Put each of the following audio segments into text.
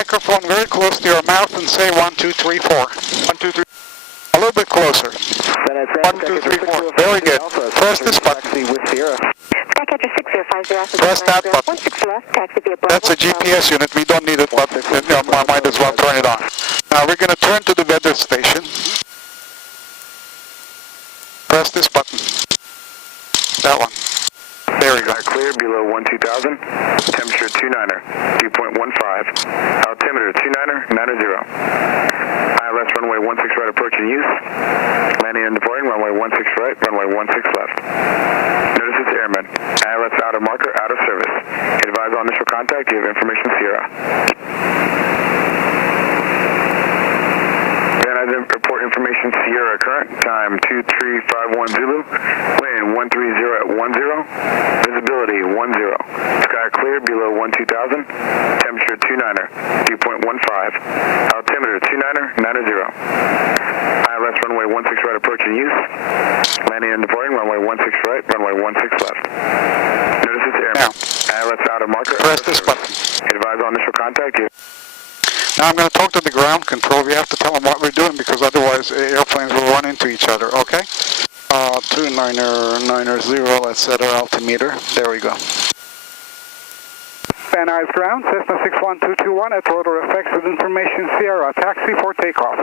microphone very close to your mouth and say 1, 2, 3, 4. 1, 2, 3. A little bit closer. 1, 2, 3, 4. Very good. Press this button. Skycatcher 6050. Press that button. 16 left, taxi via Bravo. That's a GPS unit. We don't need it, but I might as well turn it on. Now we're going to turn to the weather station. Press this button. That one. There we go. Clear below 12,000. Temperature 29er, dew point 15. Altimeter 29er, 90. ILS runway 16 right approach in use. Landing and departing runway 16 right, runway 16 left. Notice it's airman. ILS out of marker, out of service. Advise on initial contact. Give information Sierra. Report information Sierra, current time 2351 Zulu, wind 130 at 10, visibility 10, sky clear below 12,000, temperature 29er, dew point 15, altimeter 29er, 90. ILS runway 16 right approach in use, landing and departing runway 16 right, runway 16 left. Notice it's airman. ILS out of marker. Press this button. Advise on initial contact. Now I'm going to talk to the ground control. We have to tell them what we're doing because otherwise airplanes will run into each other, okay? 2990, let's set our altimeter. There we go. Van Nuys ground, Cessna 61221 at ROTOR F with information Sierra. Taxi for takeoff.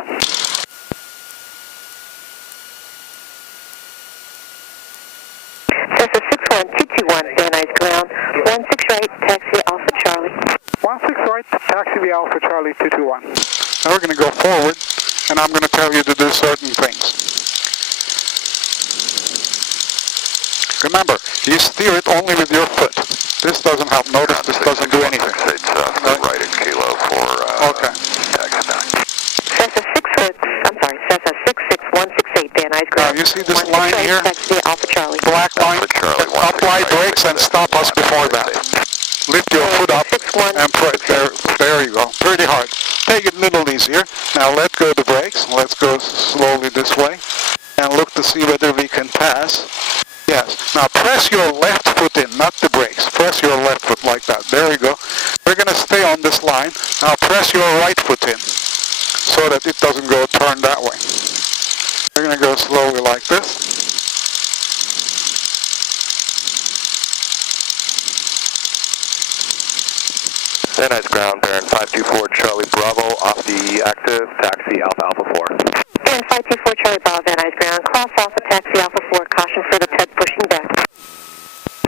Cessna 61221, Van Nuys ground, 16 right, taxi Alpha Charlie. 16 right, taxi the Alpha Charlie 221. Now we're going to go forward, and I'm going to tell you to do certain things. Remember, you steer it only with your foot. This doesn't help. Notice this doesn't do anything. Right in Kilo for okay. taxi back. Cessna 66168, Van Nuys ground. Now you see this line right, here? taxi Alpha Charlie. Black line. Apply brakes and stop us before that. Lift your foot up and press. There you go. Pretty hard. Take it a little easier. Now let go of the brakes. Let's go slowly this way and look to see whether we can pass. Yes. Now press your left foot in, not the brakes. Press your left foot like that. There you go. We're going to stay on this line. Now press your right foot in so that it doesn't go turn that way. We're going to go slowly like this. Van Nuys ground, bearing 524 Charlie Bravo off the active, taxi Alpha Alpha 4. Bearing 524 Charlie Bravo, Van Nuys ground, cross Alpha, taxi Alpha 4, caution for the tug pushing back.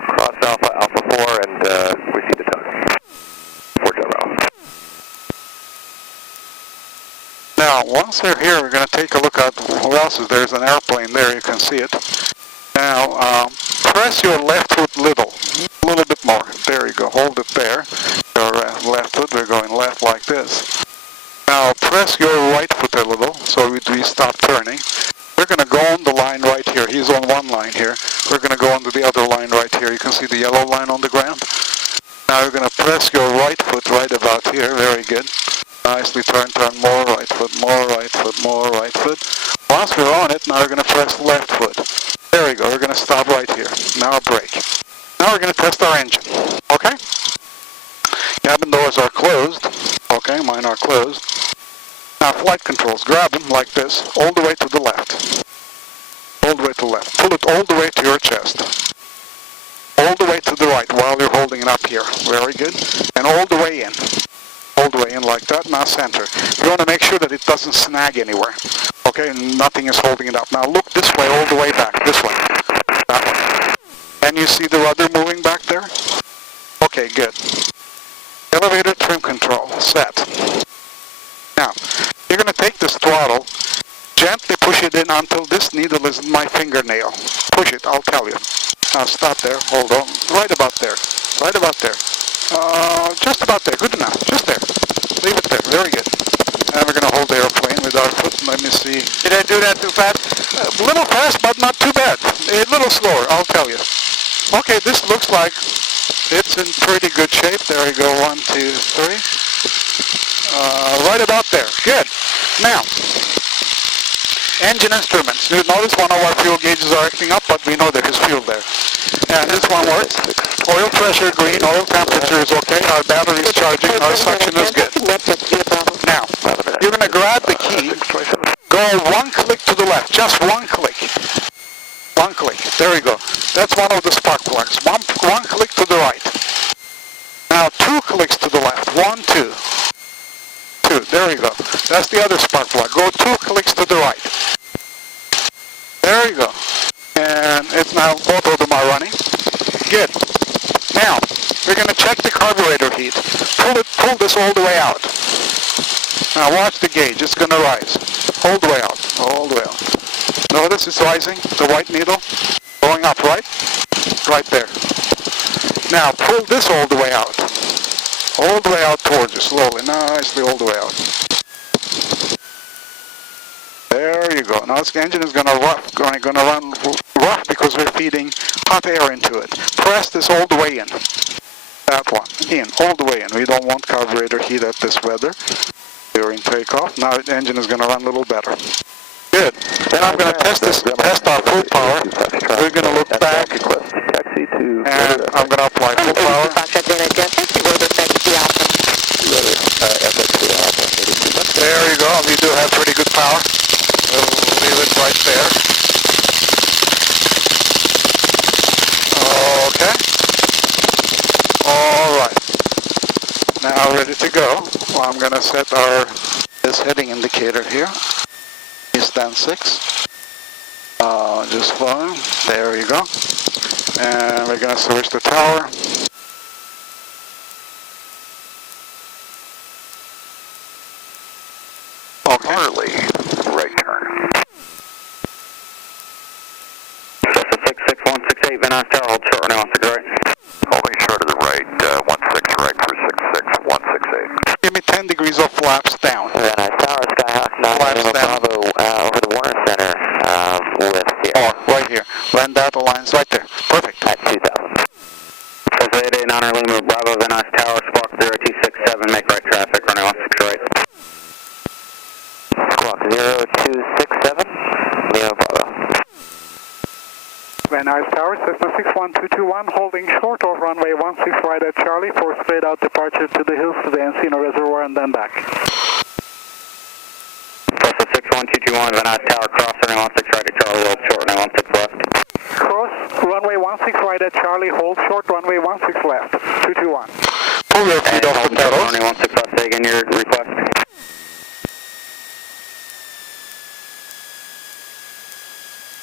Cross Alpha Alpha 4 and we see the tug. 4 Bravo. Now, once we're here, we're going to take a look at who else is there. There's an airplane there, you can see it. Now, press your left foot a little bit more. There you go, hold it there. Your left foot, we're going left like this. Now, press your right foot a little, so we stop turning. We're going to go on the line right here. He's on one line here. We're going to go on to the other line right here. You can see the yellow line on the ground. Now, you're going to press your right foot right about here. Very good. Nicely turn, more right foot, more right foot, more right foot. Once we're on it, now we're going to press left foot. There we go, we're going to stop right here. Now brake. Now we're going to test our engine. Okay? Cabin doors are closed. Okay, mine are closed. Now flight controls, grab them like this, all the way to the left. All the way to the left. Pull it all the way to your chest. All the way to the right while you're holding it up here. Very good. And all the way in. All the way in like that. Now center. You want to make sure that it doesn't snag anywhere. Okay, nothing is holding it up. Now look this way, all the way back. This way. That way. And you see the rudder moving back there? Okay, good. Elevator trim control, set. Now, you're going to take this throttle, gently push it in until this needle is in my fingernail. Push it, I'll tell you. Now stop there, hold on. Right about there. Right about there. Just about there, good enough. Just there. Leave it there, very good. And we're going to hold the airplane with our foot. Let me see. Did I do that too fast? A little fast, but not too bad. A little slower, I'll tell you. Okay, this looks like it's in pretty good shape. There we go, 1, 2, 3. Right about there. Good. Now, engine instruments. You notice one of our fuel gauges are acting up, but we know there is fuel there. And this one works. Oil pressure green, oil temperature is okay, our battery is charging, our suction is good. Now, you're going to grab the key, go one click to the left, just one click. One click, there you go. That's one of the spark plugs. One click to the right. Now two clicks to the left, 1, 2. 2, there you go. That's the other spark plug. Go 2 clicks to the right. There you go. And it's now, both of them are running. Good. Now, we're going to check the carburetor heat. Pull this all the way out. Now watch the gauge, it's going to rise. All the way out, all the way out. Notice it's rising, the white needle, going up, right? Right there. Now pull this all the way out. All the way out towards you, slowly, nicely, all the way out. There you go. Now the engine is going to run rough because we're feeding hot air into it. Press this all the way in. That one, in, all the way in. We don't want carburetor heat at this weather during takeoff. Now the engine is going to run a little better. Good. Then I'm going to test our full power. We're going to look back, and I'm going to apply full power. There you go. We do have pretty good power. We'll leave it right there. Okay. All right. Now ready to go. Well, I'm going to set this heading indicator here. Stand 6. Just fine. There you go. And we're going to switch the tower. Okay. Early right turn. Delta 66168, Van Nuys Tower, hold short, runway 16 right. Holding short of the right, 16 right for 66168. Give me 10 degrees of flaps down. Van Nuys Tower, Skyhawk 9, Flaps down. Bravo, over the Warner Center, with here. Oh, right here. Land that aligns right there. Perfect. At 2000. Delta 889 Lima, Bravo, Van Nuys Tower, squawk 0267, make right traffic, runway 16 right. Squawk 0267, Lima, Bravo. Van Nuys Tower, Cessna 61221, holding short of runway 16 right at Charlie for straight out departure to the hills to the Encino Reservoir and then back. Cessna 61221, Van Nuys Tower, cross runway 16 right at Charlie, hold short, runway 16 left. Cross runway 16 right at Charlie, hold short runway 16 left, 221. Pull your feet off the pedals. Runway 16 left, say again your request.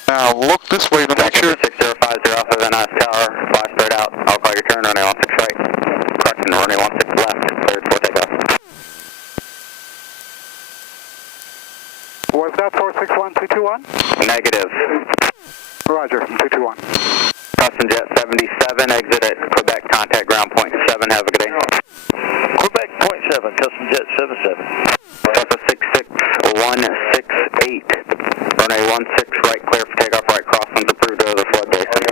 Now look this way to make sure. 6050 Alpha Van Nuys Tower, fly straight out. I'll call your turn, runway 16 right. Correction, runway 16 left, cleared for takeoff. Was that 461-221? Negative. Roger, 221. Custom Jet 77, exit at Quebec, contact ground point 7, have a good day. Quebec point 7, Custom Jet 77. Delta 66168, runway 16 right, clear for takeoff, right crosswinds approved over the flood basin.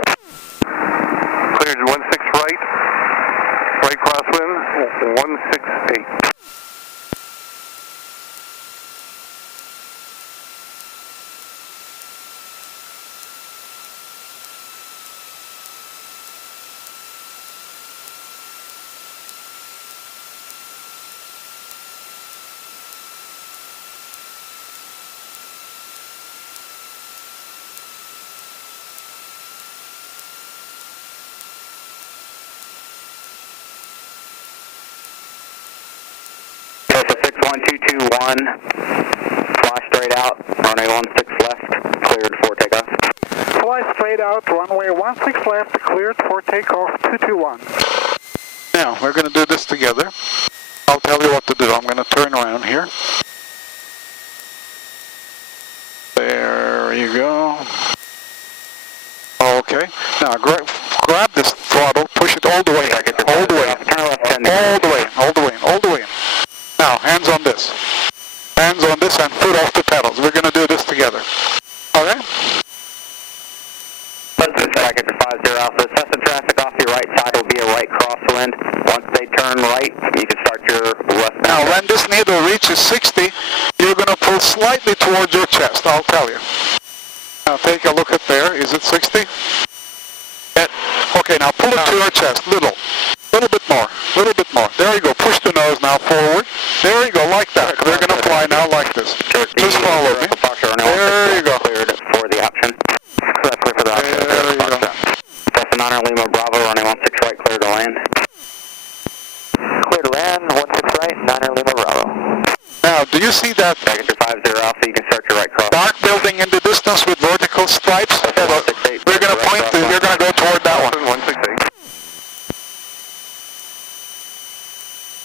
Cleared 16 right, right crosswind, 168. Delta 61221, fly straight out, runway 16 left, cleared for takeoff. Fly straight out, runway 16 left, cleared for takeoff, 221. Now, we're going to do this together. I'll tell you what to do. I'm going to turn around here. There you go. Okay. Now, grab this throttle, push it all the way, all the way, Turn left 10 all the way, all the way, all the way. Now, hands on this. Hands on this and foot off the pedals. We're going to do this together. Okay? Packet 50 Alpha, Cessna traffic off your right side will be a right crosswind. Once they turn right, you can start your westbound. Now, when this needle reaches 60, you're going to pull slightly towards your chest, I'll tell you. Now, take a look at there. Is it 60? Yeah. Okay, now pull Little to your chest, little bit more, There you go, push the nose now forward. There you go, like that. They're going to fly now like this. Just follow me. There you go. Cleared for the option. That's clear for the option. There you go. Cessna 9 Lima Bravo, running 16 right, clear to land. Clear to land, 16 right, 9 Lima Bravo. Now, do you see that Baggage 50 Alpha, you can start your right cross. dark building in the distance with vertical stripes? We're going to point, we're going to go toward that one. 168.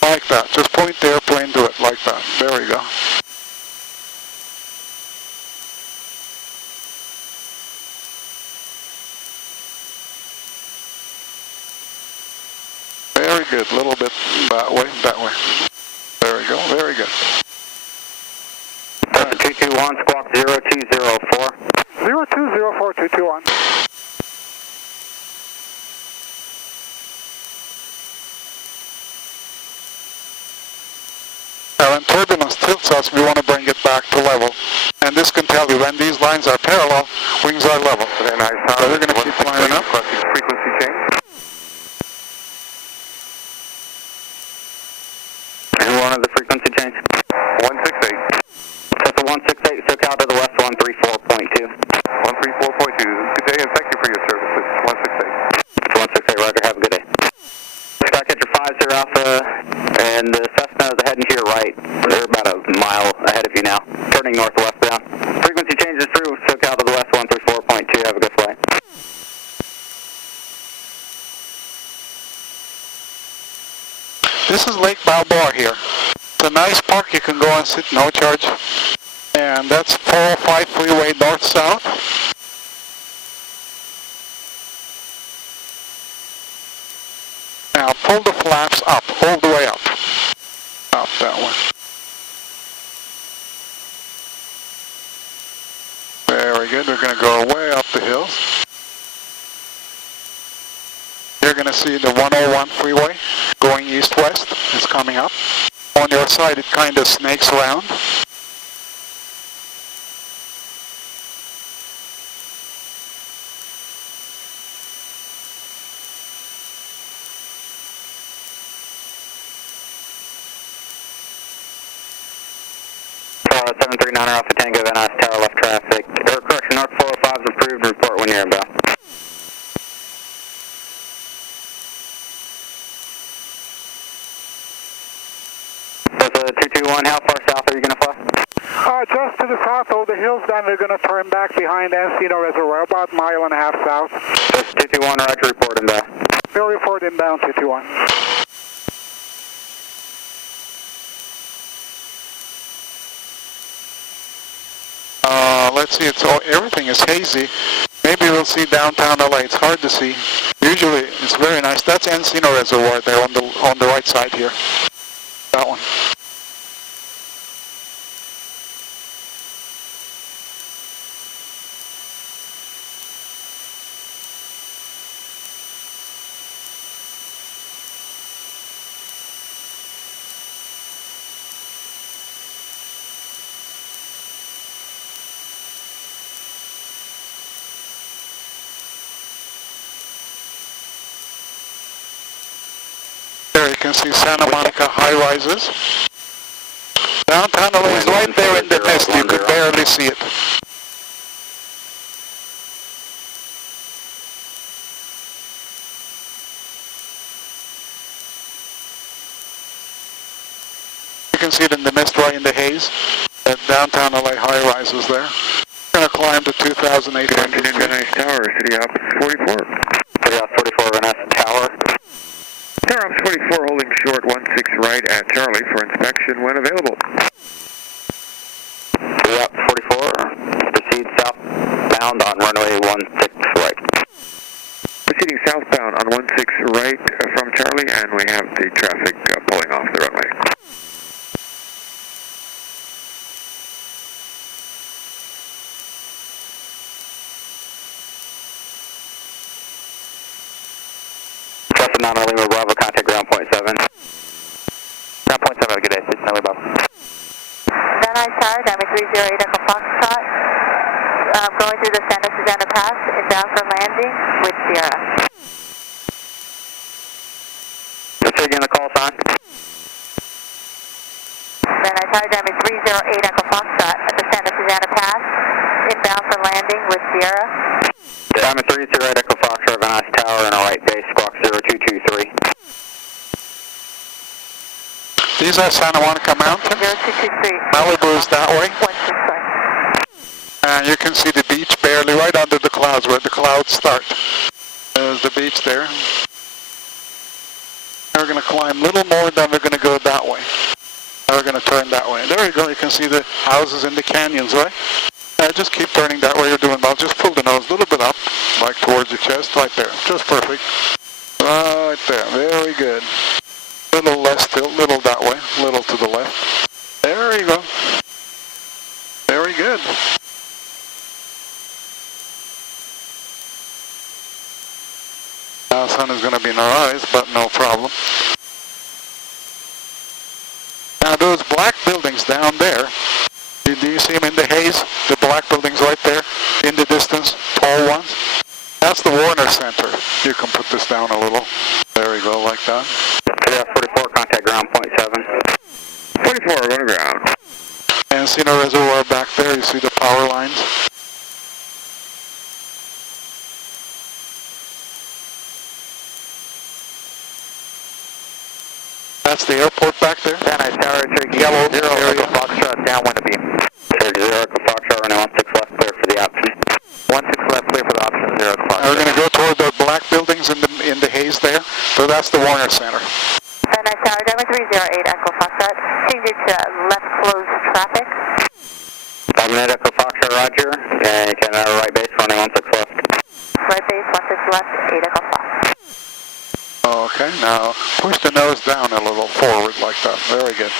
Like that. Just point the airplane to it like that. There we go. Very good. A little bit that way, that way. There we go. Very good. That's 221, squawk 0204. 0204 221. Now, when turbulence tilts us, we want to bring it back to level. And this can tell you when these lines are parallel, wings are level. Very nice. So we're going to keep climbing up. Frequency change. Who wanted the frequency change? 168. That's a 168, SoCal to the west, 134.2. 134.2. Good day and thank you for your service. It's 168. 168, roger, have a good day. Skycatcher 50 Alpha, and the Cessna is heading to your right. They're about a mile ahead of you now, turning northwest bound. Frequency changes through SoCal to the west, 134.2. Have a good flight. This is Lake Balboa here. It's a nice park. You can go and sit, no charge. And that's 405 freeway north-south. Now pull the flaps up, all the way up. Up that one. Very good. We're going to go way up the hills. You're going to see the 101 freeway going east-west. It's coming up. On your side, it kind of snakes around. Tower 739 Alpha Tango, Van Nuys Tower, left traffic. Air correction, North 405 is approved. Report when you're inbound. That's a 221, how far south are you going to fly? Just to the south of the hills, then we're going to turn back behind Encino Reservoir, about a mile and a half south. That's 221, roger, report inbound. We'll report inbound 221. Let's see, everything is hazy. Maybe we'll see downtown LA. It's hard to see. Usually, it's very nice. That's Encino Reservoir there on the right side here. That one. There you can see Santa Monica high-rises. Downtown LA is right there in the mist. You could barely see it. You can see it in the mist right in the haze. That downtown LA high-rises there. We're going to climb to 2,800 feet. Van Nuys Tower, City Ops 44. City Ops 44, Van Nuys Tower. Tower Ops 44 holding short 16 right at Charlie for inspection when available. City Ops 44, proceed southbound on runway 16 right. Proceeding southbound on 16 right from Charlie, and we have the traffic pulling off the runway. Cessna 9 Lima Bravo, contact ground point 7. Ground point 7, have a good day, 6 Nelly Bravo. Van Nuys Tower, Diamond 308 Echo Foxtrot. Going through the Santa Susana Pass, inbound for landing with Sierra. Tower Diamond 308 Echo Foxtrot at the Santa Susana Pass, inbound for landing with Sierra. Diamond 308 Echo Foxtrot, Van Nuys Tower and a right base, squawk 0223. These are Santa Monica Mountains. 0223. Malibu is that way. 165. And you can see the beach barely right under the clouds where the clouds start. There's the beach there. We're going to climb a little more, then we're going to go that way. Now we're going to turn that way. There you go. You can see the houses in the canyons, right? Just keep turning that way. You're doing well. Just pull the nose a little bit up, like towards your chest, right there. Just perfect. Right there. Very good. Little less tilt, little that way, little to the left. There you go. Very good. Now the sun is going to be in our eyes, but no problem. Now those black buildings down there, do you see them in the haze? The black buildings right there in the distance, tall ones? That's the Warner Center. You can put this down a little. There we go, like that. Yeah, 44, contact ground, 0.7. 44, going to ground. And see the reservoir back there? You see the power lines? That's the airport back there? Van Nuys Tower, Cherokee Yellow, 0, Echo Foxtrot, downwind of beam. Cherokee 0, Echo Foxtrot, running 16 left, clear for the option. 16 left, clear for the option, 0, Echo Foxtrot. We're going to go toward the black buildings in the haze there. So that's the Warner Center. Van Nuys Tower Diamond 308 Echo Foxtrot. Change it to left closed traffic. Diamond Echo Foxtrot, roger. And you can right base, running 16 left. Right base, 16 left, 8 Echo Fox. Okay, now push the nose down a little forward like that. Very good.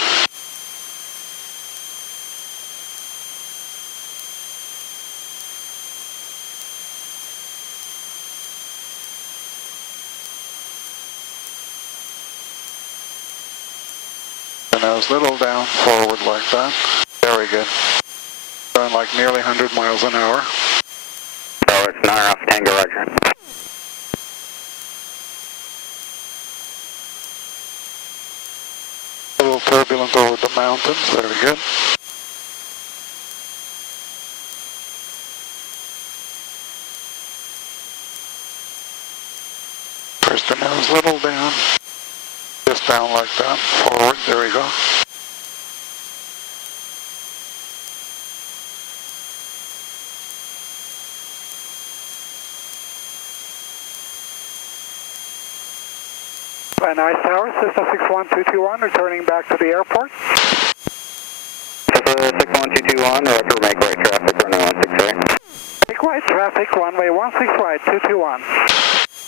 The nose little down, forward like that. Very good. Going like nearly 100 miles an hour. So it's 9 off Tango, roger. A little turbulent over the mountains. Very good. Push the nose little down. Just down like that. Forward. There we go. Van Nuys Tower, System 61221, returning back to the airport. System 61221, director, make right traffic, running 16 right. Make right traffic, runway 16 right, 221.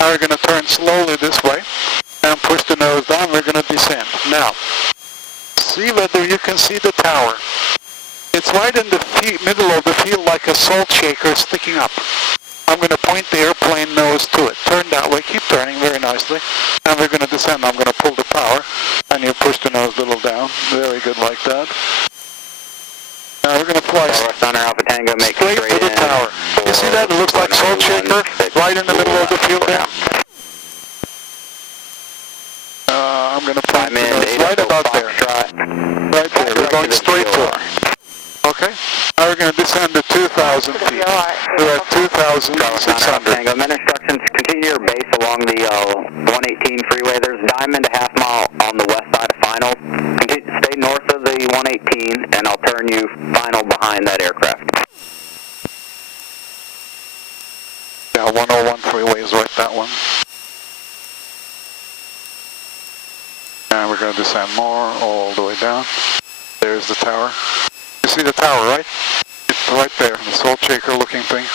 Now we're going to turn slowly this way and push the nose down. We're going to descend. Now, see whether you can see the tower. It's right in the middle of the field like a salt shaker sticking up. I'm going to point the airplane nose to it. Turn that way, keep turning very nicely. And we're going to descend. I'm going to pull the power. And you push the nose a little down. Very good like that. Now we're going to fly Thunder Alpha Tango, make straight to the tower. You see that? It looks like salt shaker right in the middle of the field there. I'm going to point the nose right about there. Right there. We're going straight to it. Okay. Now we're going to descend to 2,000 feet. We're at 2,600. Tango, men instructions, continue your base along the 118 freeway. There's Diamond a half mile on the west side of Final. Stay north of the 118, and I'll turn you Final behind that aircraft. Yeah, 101 freeway is right, that one. And we're going to descend more all the way down. There's the tower. You see the tower, right? It's right there, the salt shaker looking thing,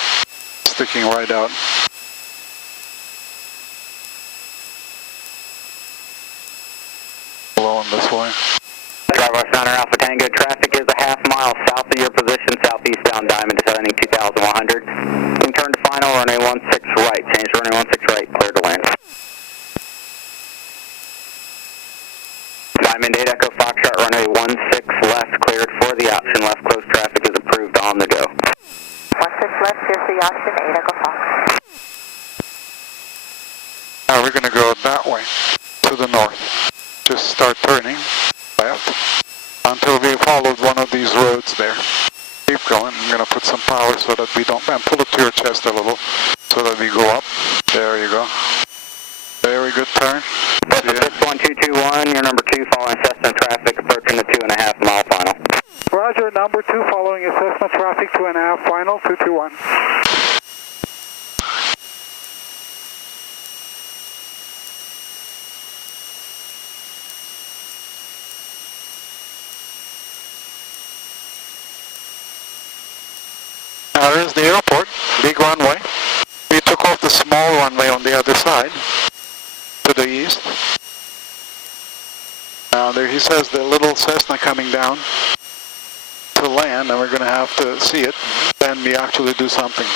sticking right out. Blowing this way. Driver Thunder Alpha Tango, traffic is a half mile south of your position, southeast down Diamond, descending 2,100. You can turn to Final, runway 16 right, change to runway 16 right, clear to land. Diamond 8 Echo Foxtrot, runway 16 left, cleared for the option. Left close traffic is approved on the go. 16 left, here's the option, 8 Echo Fox. Now we're going to go that way, to the north. Just start turning left. until we followed one of these roads there. Keep going. I'm going to put some power so that we don't, and pull it to your chest a little so that we go up. There you go. Very good turn. Delta 61221, you're number 2 following Cessna traffic approaching the 2.5 mile final. Roger, number 2 following Cessna traffic 2.5 final 221. Now there's the airport, big runway. We took off the small runway on the other side, to the east. Now there he says the little Cessna coming down to land, and we're going to have to see it, then we actually do something.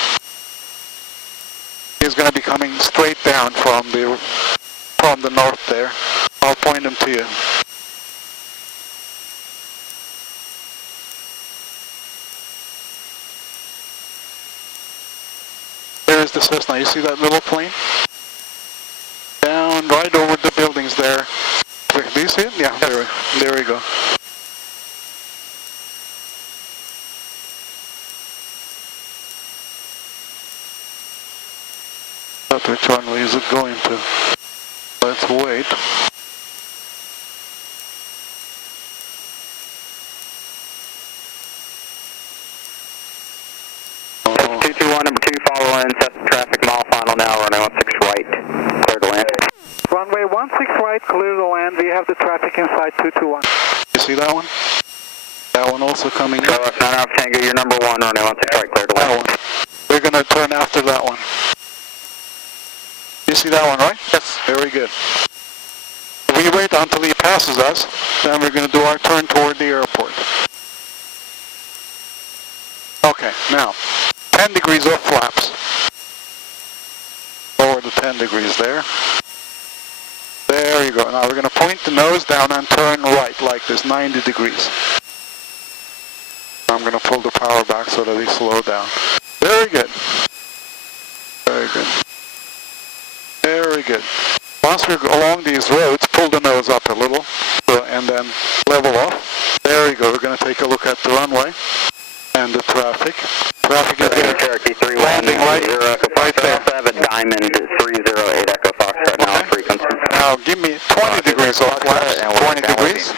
He's going to be coming straight down from the north there. I'll point him to you. There's the Cessna. You see that little plane? Down right over the buildings there. Do you see it? Yeah, there we go. But which runway is it going to? Let's wait. Number 2 following Cessna traffic mile final now, runway 16 right, clear to land. Runway 16 right, clear to land. We have the traffic inside 221. You see that one? That one also coming in. Charlie 9 Alpha Tango, you're number 1, runway 16 right, clear to land. That one. We're going to turn after that one. You see that one, right? Yes. Very good. We wait until he passes us, then we're going to do our turn toward the airport. Okay, now, 10 degrees of flaps. Lower the 10 degrees there. There you go. Now we're going to point the nose down and turn right like this, 90 degrees. I'm going to pull the power back so that we slow down. Very good. Very good. Very good. Once we're along these roads, pull the nose up a little, and then level off. There you go. We're going to take a look at the runway and the traffic. Traffic is there. Cherokee 31, landing right there. I have a Diamond 308 Echo Foxtrot now frequency. Now give me 20 degrees off flaps. 20 degrees.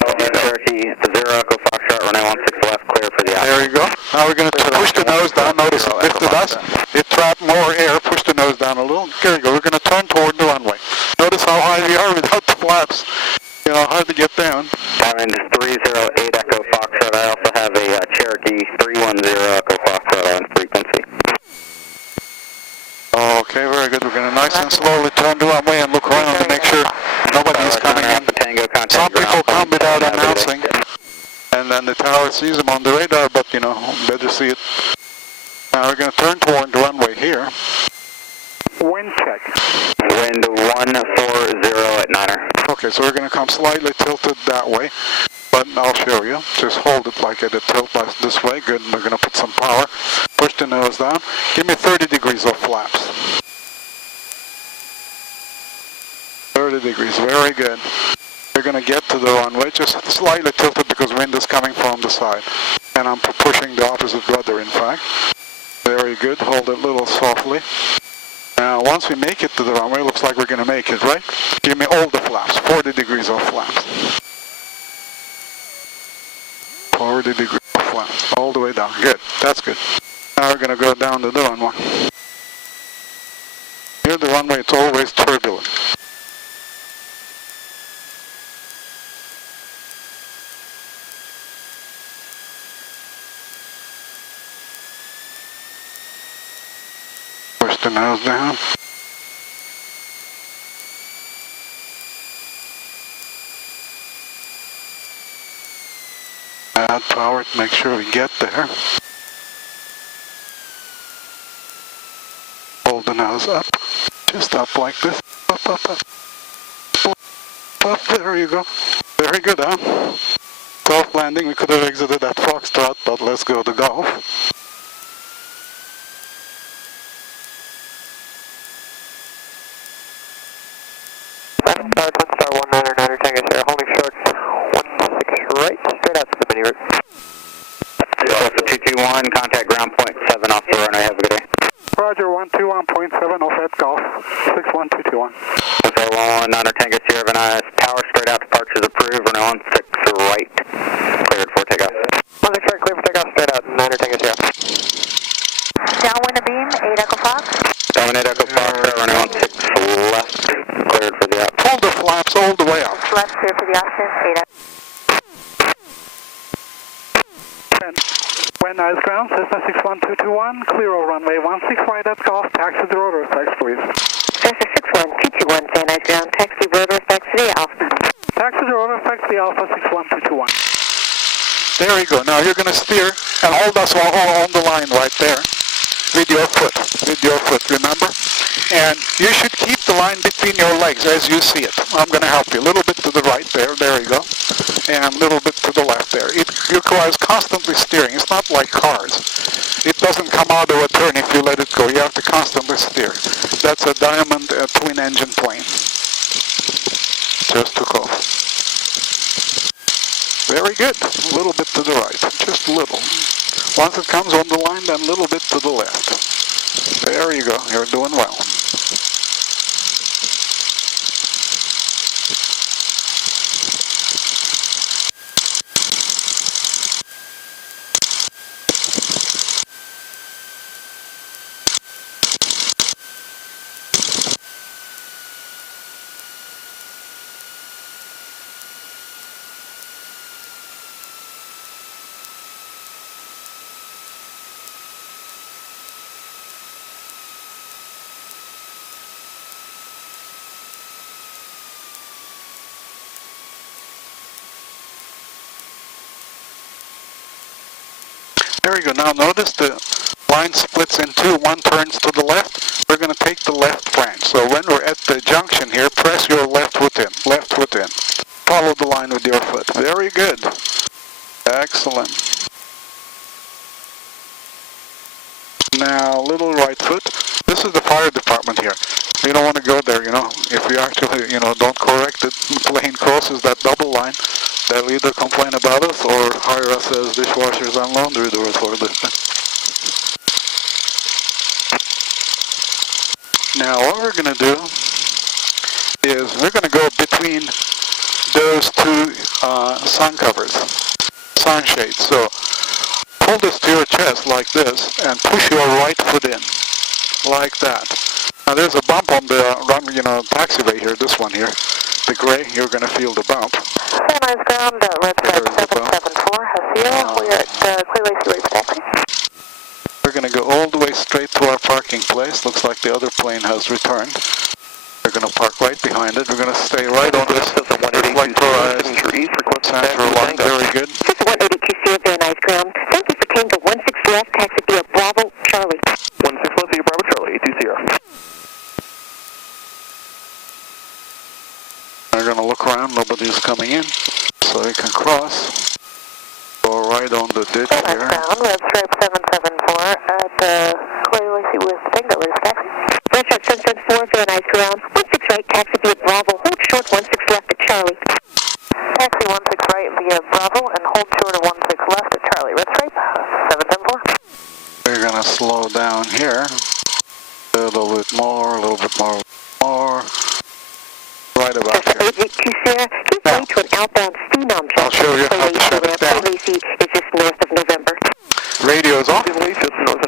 Cherokee 0 Echo Foxtrot, runway 16 left, clear for the out. There you go. Now we're going to push the nose down. Notice it lifted us. It trapped more air. Push the nose down a little. There you go. We're going to turn toward the runway. Notice how high we are without the flaps. You know, hard to get down. Diamond 308 Echo Foxtrot. I also have a Cherokee 310 Echo Foxtrot on frequency. Okay, very good. We're going to nice and slowly turn the runway and look around to make sure nobody's coming in. Some people come without announcing, and then the tower sees them on the radar, but you know, better see it. Now we're going to turn toward the runway here. Wind check. Wind 140 at 9er. Okay, so we're going to come slightly tilted that way, but I'll show you. Just hold it like it tilt this way. Good, and we're going to put some power. Push the nose down. Give me 30 degrees of flaps. 30 degrees, very good. We're going to get to the runway, just slightly tilted because wind is coming from the side. And I'm pushing the opposite rudder, in fact. Very good, hold it a little softly. Now, once we make it to the runway, looks like we're going to make it, right? Give me all the flaps, 40 degrees of flaps. 40 degrees of flaps, all the way down. Good, that's good. Now we're going to go down to the runway. Here the runway, it's always turbulent. Push the nose down. Add power to make sure we get there. Hold the nose up. Just up like this. Up, up, up. Up, there you go. Very good, huh? Soft landing, we could have exited that Foxtrot, but let's go to golf. Twin Star 19 Tango Sierra, holding short 16 right, Runway, have a good day. Roger, 121.7 off at Golf, 61221. Hotel 1, 9 Tango Sierra, nice. Power straight out, departures approved, runway 16 right. Cleared for takeoff. 16 right, clear for takeoff, straight out, 9 Tango Sierra. Downwind a beam, 8 Echo Fox. Downwind 8 Echo Fox, runway 16 left. Cleared for the out. Pull the flaps all the way up. Left, clear for the option, 8 Echo. When nice ground, Cessna 61221, clear of runway 16 right at Golf, taxi the rotor effects, please. Cessna 61221, Van Nuys ground, taxi rotor effects to the Alpha. Taxi the rotor effects, the Alpha 61221. There you go. Now you're going to steer and hold us all on the line right there with your foot, remember? And you should keep the line between your legs as you see it. I'm going to help you. A little bit to the right there you go. And a little bit to the left there. It requires constantly steering. It's not like cars. It doesn't come out of a turn if you let it go. You have to constantly steer. That's a Diamond twin-engine plane. Just took off. Very good. A little bit to the right. Just a little. Once it comes on the line, then a little bit to the left. There you go. You're doing well. There you go. Now notice the line splits in two. One turns to the left. We're going to take the left branch. So when we're at the junction here, press your left foot in. Left foot in. Follow the line with your foot. Very good. Excellent. Now, little right foot. This is the fire department here. You don't want to go there, you know. If you actually, don't correct it, the plane crosses that double line, they'll either complain about us or hire us as dishwashers and laundry doers for this. Now, what we're going to do is we're going to go between those two sun covers, sunshades. So, pull this to your chest like this and push your right foot in, like that. Now there's a bump on the taxiway here, this one here, the gray, you're going to feel the bump. Van Nuys ground, red stripe 774, Haseo, we're at Clearway Seaway taxi. We're going to go all the way straight to our parking place. Looks like the other plane has returned. We're going to park right behind it. We're going to stay right on this reflectorized center line. Very good. This is 182 Van Nuys ground. Thank you for Tango 16 left, taxi via Bravo Charlie. 16 left via Bravo Charlie, 820. We're going to look around. Nobody's coming in, so we can cross. Go right on the ditch Van Nuys here. ground, red stripe 774 at Clearway Seaway Tango taxi. Red stripe 774 Van Nuys ground, 16 right, taxi via Bravo, hold short 16 left at Charlie. Taxi 16 right via Bravo and hold short of 16 left at Charlie. Red stripe 774. We're going to slow down here. A little bit more, a little bit more. Right about here. 882 Sierra, give way to an outbound phenom jet. I'll show you how to shut it down. Is just north of November. Radio's off. Just north